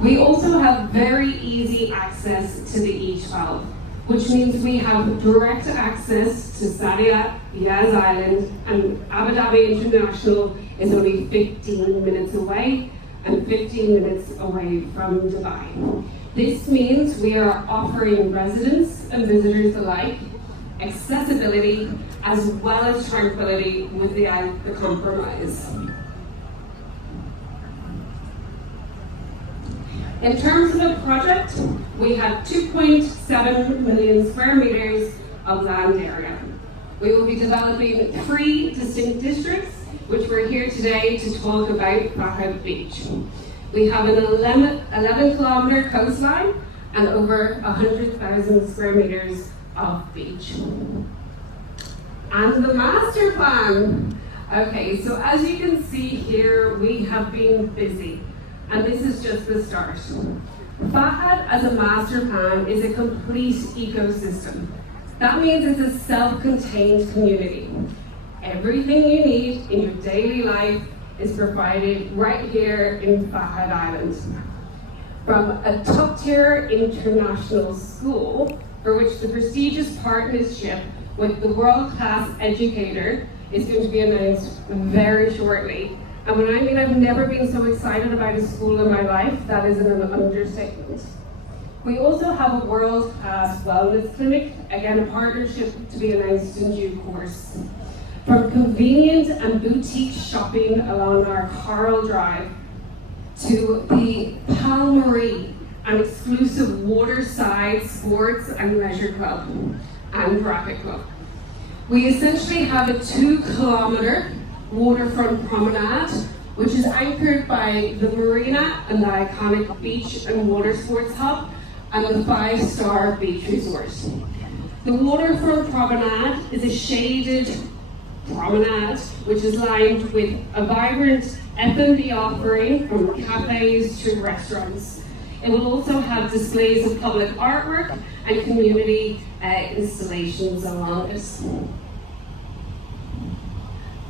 We also have very easy access to the E12, which means we have direct access to Sadia, Yas Island, and Abu Dhabi International is only 15 minutes away and 15 minutes away from Dubai. This means we are offering residents and visitors alike accessibility as well as tranquility without the compromise. In terms of the project, we have 2.7 million square meters of land area. We will be developing 3 distinct districts, which we're here today to talk about Fahad Beach. We have an 11 kilometer coastline and over 100,000 square meters of beach. And the master plan. Okay, so as you can see here, we have been busy. And this is just the start. Fahad as a master plan is a complete ecosystem. That means it's a self-contained community. Everything you need in your daily life is provided right here in Fahid Island. From a top-tier international school, for which the prestigious partnership with the world-class educator is going to be announced very shortly. And when I mean I've never been so excited about a school in my life, that is an understatement. We also have a world-class wellness clinic, again a partnership to be announced in due course. From convenient and boutique shopping along our Coral Drive to the Palmery, an exclusive waterside sports and leisure club and racket club. We essentially have a 2-kilometer waterfront promenade, which is anchored by the marina and the iconic beach and water sports hub and the 5-star beach resort. The waterfront promenade is a shaded promenade which is lined with a vibrant F&B offering from cafes to restaurants. It will also have displays of public artwork and community installations along it.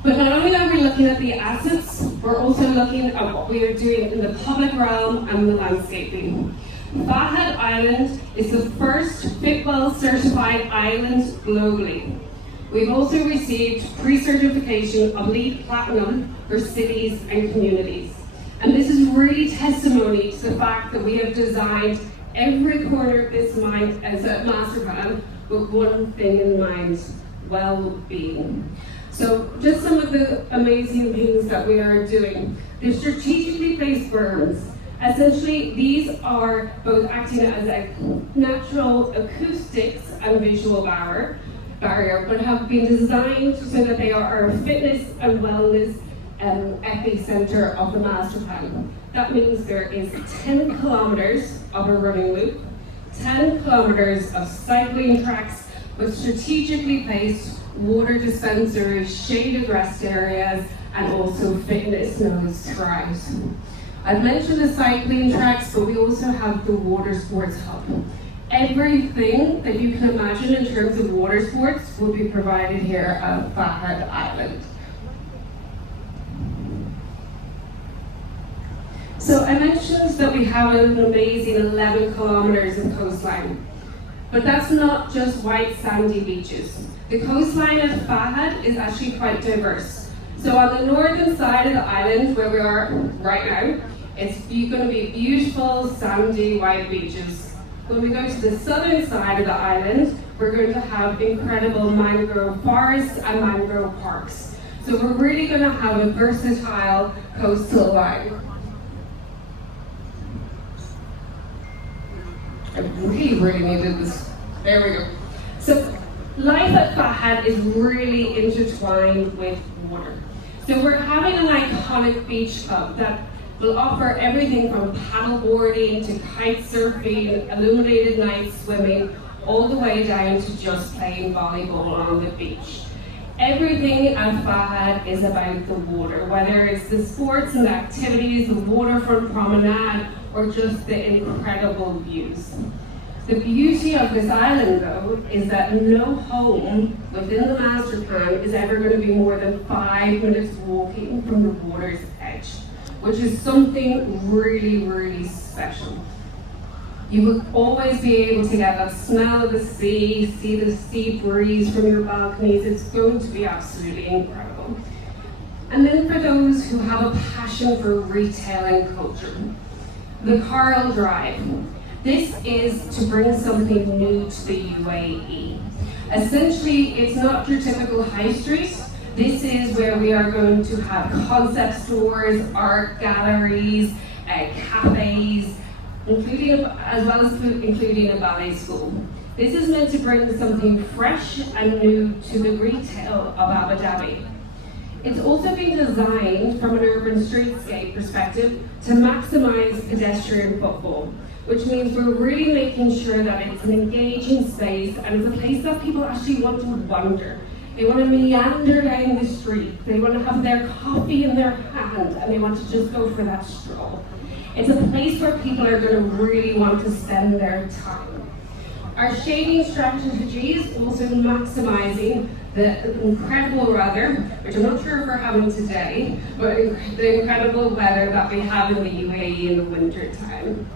But not only are we looking at the assets, we're also looking at what we are doing in the public realm and the landscaping. Fahad Island is the first Fitwel certified island globally. We've also received pre-certification of LEED Platinum for cities and communities. And this is really testimony to the fact that we have designed every corner of this mine as a master plan with one thing in mind: well-being. So just some of the amazing things that we are doing. They're strategically placed berms. Essentially, these are both acting as a natural acoustics and visual barrier, but have been designed so that they are a fitness and wellness epicenter of the master plan. That means there is 10 kilometers of a running loop, 10 kilometers of cycling tracks with strategically placed water dispensers, shaded rest areas, and also fitness nodes throughout. I've mentioned the cycling tracks, but we also have the water sports hub. Everything that you can imagine in terms of water sports will be provided here at Fahad Island. So I mentioned that we have an amazing 11 kilometers of coastline, but that's not just white sandy beaches. The coastline at Fahad is actually quite diverse. So on the northern side of the island, where we are right now, it's going to be beautiful sandy white beaches. When we go to the southern side of the island, we're going to have incredible mangrove forests and mangrove parks. So we're really going to have a versatile coastal line. I really needed this. There we go. So life at Fahad is really intertwined with water. So we're having an iconic beach club that will offer everything from paddleboarding to kite surfing, illuminated night swimming, all the way down to just playing volleyball on the beach. Everything at Fahad is about the water, whether it's the sports and activities, the waterfront promenade, or just the incredible views. The beauty of this island, though, is that no home within the master plan is ever going to be more than 5 minutes walking from the water's edge. which is something really, really special. You will always be able to get that smell of the sea, see the sea breeze from your balconies. It's going to be absolutely incredible. And then for those who have a passion for retail and culture, the Coral Drive. This is to bring something new to the UAE. Essentially, it's not your typical high street. This is where we are going to have concept stores, art galleries, cafes, including a ballet school. This is meant to bring something fresh and new to the retail of Abu Dhabi. It's also been designed from an urban streetscape perspective to maximize pedestrian footfall, which means we're really making sure that it's an engaging space and it's a place that people actually want to wander. They want to meander down the street, they want to have their coffee in their hand, and they want to just go for that stroll. It's a place where people are going to really want to spend their time. Our shading strategy is also maximizing the incredible weather, which I'm not sure if we're having today, but the incredible weather that we have in the UAE in the winter time.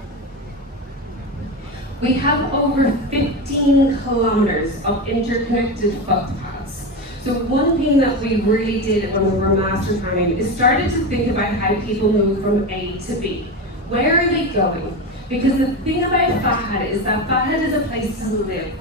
We have over 15 kilometers of interconnected footpaths. So one thing that we really did when we were master planning is started to think about how people move from A to B. Where are they going? Because the thing about Fahad is that Fahad is a place to live.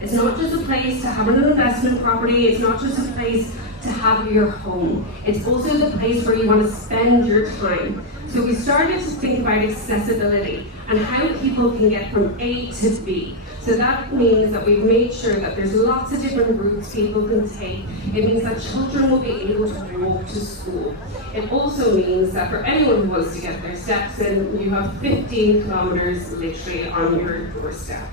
It's not just a place to have an investment property, it's not just a place to have your home. It's also the place where you want to spend your time. So we started to think about accessibility and how people can get from A to B. So that means that we've made sure that there's lots of different routes people can take. It means that children will be able to walk to school. It also means that for anyone who wants to get their steps in, you have 15 kilometers literally on your doorstep.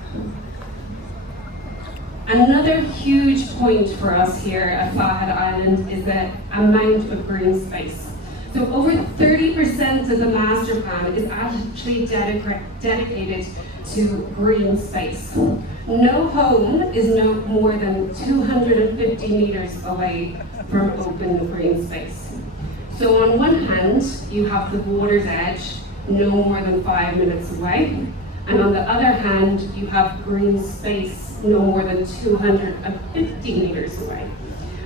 Another huge point for us here at Fahid Island is the amount of green space. So over 30% of the master plan is actually dedicated to green space. No home is no more than 250 meters away from open green space. So on one hand, you have the water's edge, no more than 5 minutes away. And on the other hand, you have green space no more than 250 meters away.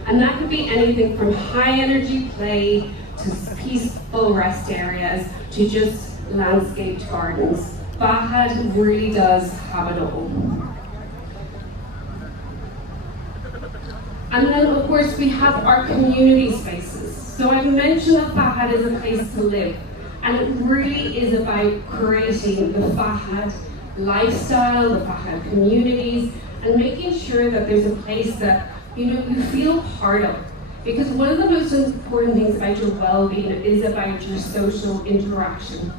And that could be anything from high energy play to peaceful rest areas to just landscaped gardens. Fahad really does have it all. And then of course we have our community spaces. So I mentioned that Fahad is a place to live, and it really is about creating the Fahad lifestyle, the Fahad communities, and making sure that there's a place that you feel part of. Because one of the most important things about your well-being is about your social interaction.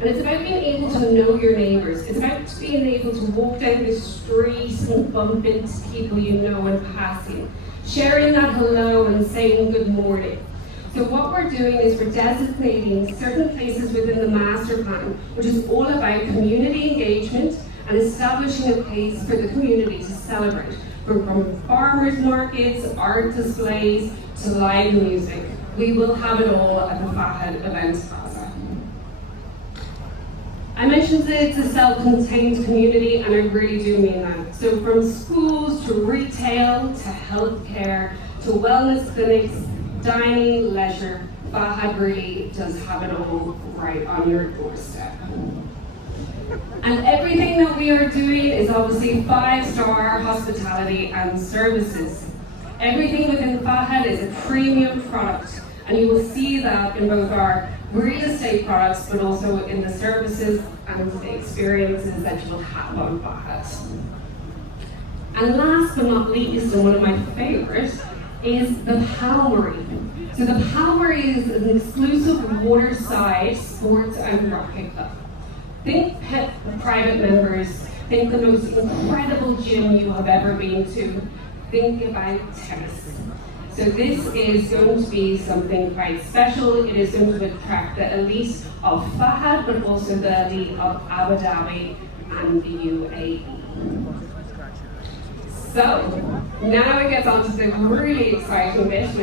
And it's about being able to know your neighbours. It's about being able to walk down the street and bump into people you know in passing, sharing that hello and saying good morning. So what we're doing is we're designating certain places within the master plan, which is all about community engagement and establishing a place for the community to celebrate. From farmers markets, art displays, to live music. We will have it all at the Fahad Events Plaza. I mentioned that it's a self-contained community, and I really do mean that. So from schools to retail to healthcare to wellness clinics, dining, leisure, Fahad really does have it all right on your doorstep. And everything that we are doing is obviously 5-star hospitality and services. Everything within Fahad is a premium product, and you will see that in both our real estate products, but also in the services and the experiences that you will have on Fahad. And last but not least, and one of my favorites, is the Palmery. So the Palmery is an exclusive waterside sports and rocket club. Think private members, think the most incredible gym you have ever been to, think about tennis. So this is going to be something quite special. It is going to attract the elite of Fahad, but also the elite of Abu Dhabi and the UAE. So now it gets on to the really exciting bit, which